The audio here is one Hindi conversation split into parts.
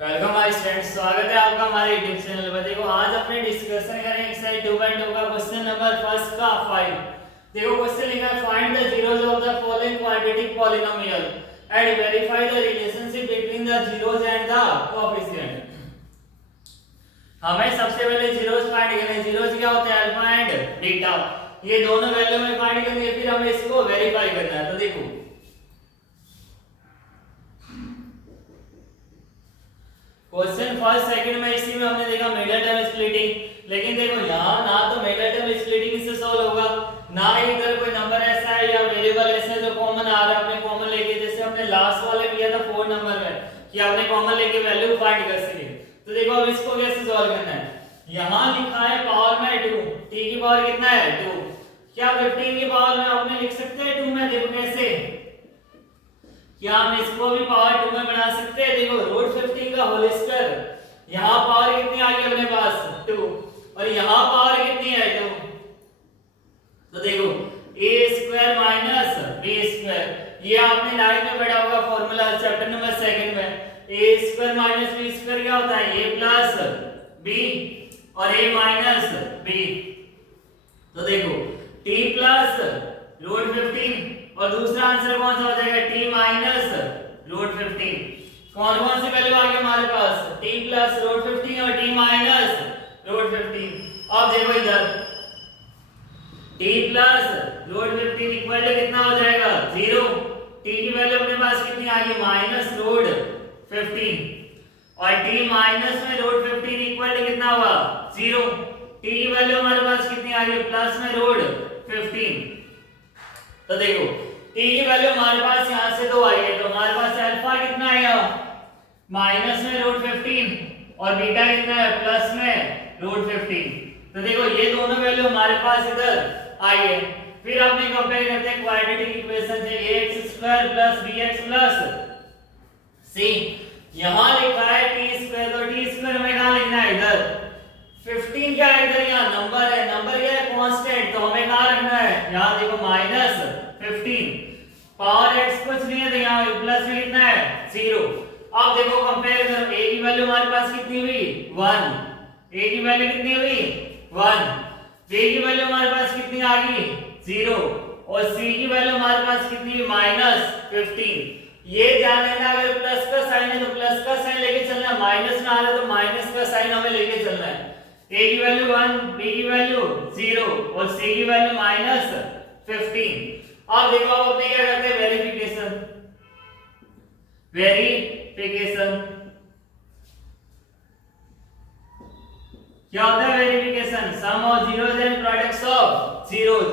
वेलकम माय स्टूडेंट्स, स्वागत है आपका हमारे यूट्यूब चैनल पर। देखो आज अपने डिस्कशन करेंगे एक्सरसाइज 2.2 का क्वेश्चन नंबर फर्स्ट का 5। देखो क्वेश्चन लिखा है find the zeros of the following quadratic polynomial and verify the relationship between the zeros and the coefficient. हमें सबसे पहले जीरोस फाइंड करने हैं। जीरोस क्या होते हैं? अल्फा एंड बीटा, ये दोनों वैल्यू में फाइंड करनी है, फिर हमें इसको वेरीफाई करना है। तो देखो क्वेश्चन फर्स्ट सेकंड में इसी में हमने देखा मिडल टर्म स्प्लिटिंग, लेकिन देखो यहाँ ना तो मिडल टर्म स्प्लिटिंग से सॉल्व होगा, ना इधर कोई नंबर ऐसा है या वेरिएबल ऐसा है जो कॉमन आ रहा है। अपने कॉमन लेके, जैसे हमने लास्ट वाले किया था 4 नंबर में कि आपने कॉमन लेके वैल्यू फाइंड कर सके। तो देखो अब इसको कैसे सॉल्व करना है। यहाँ लिखा है पावर में 2, t की पावर कितना है 2, क्या 15 की पावर में आपने लिख सकते हैं 2 में? देखो कैसे, क्या हम इसको भी पावर 2 में बना सकते हैं? देखो रूट 15 का होल स्क्वायर, यहाँ पावर कितनी आ गई अपने पास 2, और यहाँ पावर कितनी है 2। तो देखो a square minus b square, ये आपने लाइन में पढ़ा होगा फॉर्मूला चैप्टर नंबर 2 में। a square minus b square क्या होता है? a प्लस b और a माइनस b। तो देखो t प्लस रूट 15 और दूसरा आंसर कौन सा हो जाएगा? t minus root 15। कौन कौन सी वैल्यू आ गई हमारे पास? t प्लस रूट 15 और t माइनस रूट 15। अब देखो इधर t plus root 15 equal to कितना हो जाएगा? 0। t की वैल्यू अपने पास कितनी आ गई? माइनस रूट 15, और t माइनस में रूट 15 इक्वल टू कितना हुआ? 0। t की वैल्यू हमारे पास कितनी आ गई? प्लस में रूट 15। तो देखो t की वैल्यू हमारे पास यहां से 2 आई है, तो हमारे पास अल्फा कितना आएगा? माइनस में रूट 15 और बीटा कितना है? प्लस में रूट 15। तो देखो ये दोनों वैल्यू हमारे पास इधर आई है। फिर आपने कंपेयर करते हैं क्वाड्रेटिक इक्वेशन से ax² + bx + c। यहां लिखा है t², तो t² हमें कहां लिखना है? इधर। 15 क्या है इधर? यहां नंबर है, नंबर क्या है? कांस्टेंट, तो हमें कहां रखना है? यहां देखो माइनस 15, पावर x कुछ नहीं है तो यहाँ प्लस में कितना है? 0। अब देखो कंपेयर करो, a की वैल्यू हमारे पास कितनी हुई? 1। a की वैल्यू कितनी हुई? 1। b की वैल्यू हमारे पास कितनी आ गई? 0। और c की वैल्यू हमारे पास कितनी हुई? माइनस 15। ये ध्यान देना, अगर प्लस का साइन है तो प्लस का साइन लेके चलना है, माइनस में आ रहा है तो माइनस का साइन हमें लेके चलना है। a की वैल्यू 1, b की वैल्यू 0 और c की वैल्यू माइनस 15। अब देखो अब अपने क्या करते हैं? वेरिफिकेशन। क्या होता है verification? Sum of zeros and products of zeros.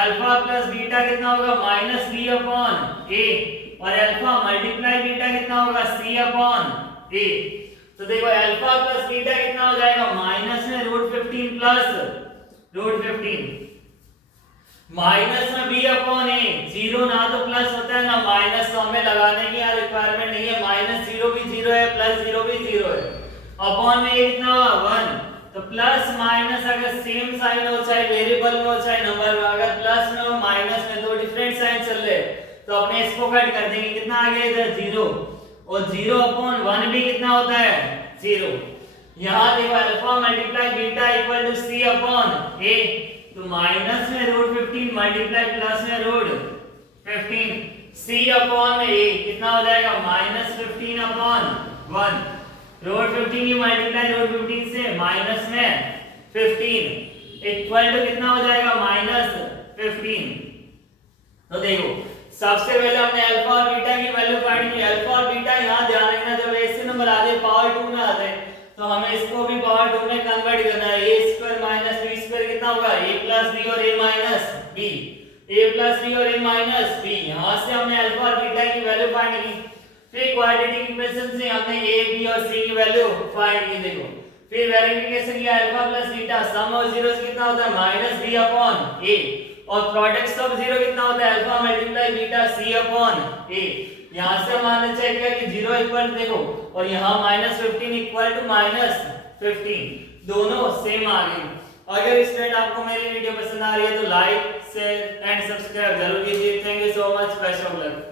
Alpha plus beta कितना होगा? माइनस b अपॉन a, और अल्फा मल्टीप्लाई बीटा कितना होगा? c upon a। तो देखो अल्फा प्लस बीटा कितना हो जाएगा? माइनस में रूट 15 प्लस रूट 15, माइनस में b अपॉन a। 0 ना तो प्लस होता है ना माइनस, तो हमें लगाने की यहाँ रिक्वायरमेंट नहीं है। माइनस 0 भी 0 है, प्लस 0 भी 0 है। अपॉन में a कितना हुआ? 1। तो प्लस माइनस अगर सेम साइन हो, चाहे वेरिएबल में हो चाहे नंबर में, अगर प्लस में हो माइनस में, तो डिफरेंट साइन चल रहे, तो अपने इसको कट कर देंगे। कितना आ गया इधर? 0। और 0 अपॉन 1 भी कितना होता है? 0। यहाँ देखो alpha multiply beta equal to c upon a, तो माइनस में रूट 15 मल्टीप्लाई प्लस में रूट 15, c अपॉन में a कितना हो जाएगा? Minus 15 upon 1। रूट 15 की मल्टीप्लाई रूट 15 से माइनस में 15 इक्वल टू कितना हो जाएगा? माइनस 15। तो देखो सबसे पहले हमने अल्फा और बीटा की वैल्यू फाइंड की। अल्फा और बीटा यहाँ ध्यान रखना, जब ऐसे नंबर आते पावर 2 में आते तो हमें इसको भी पावर 2 में कन्वर्ट करना है। a² माइनस b² कितना होगा? a प्लस b और a minus b, a plus b और a माइनस b। यहाँ से हमने अल्फा और बीटा की वैल्यू फाइंड की। फिर क्वाड्रेटिक इक्वेशन से हमने a b और c की वैल्यू फाइंड की। देखो फिर वेरिफिकेशन किया, alpha plus beta some of zeros कितना होता है? माइनस b अपॉन a, और प्रोडक्ट ऑफ 0 कितना होता है? Alpha multiply beta c upon a। यहां से हमने चेक किया कि 0 इक्वल, देखो, और यहां माइनस 15 इक्वल टू माइनस 15, दोनों सेम आ गई। अगर स्टूडेंट आपको मेरी वीडियो पसंद आ रही है तो लाइक शेयर एंड सब्सक्राइब जरूर कीजिए। Thank you so much, best of luck.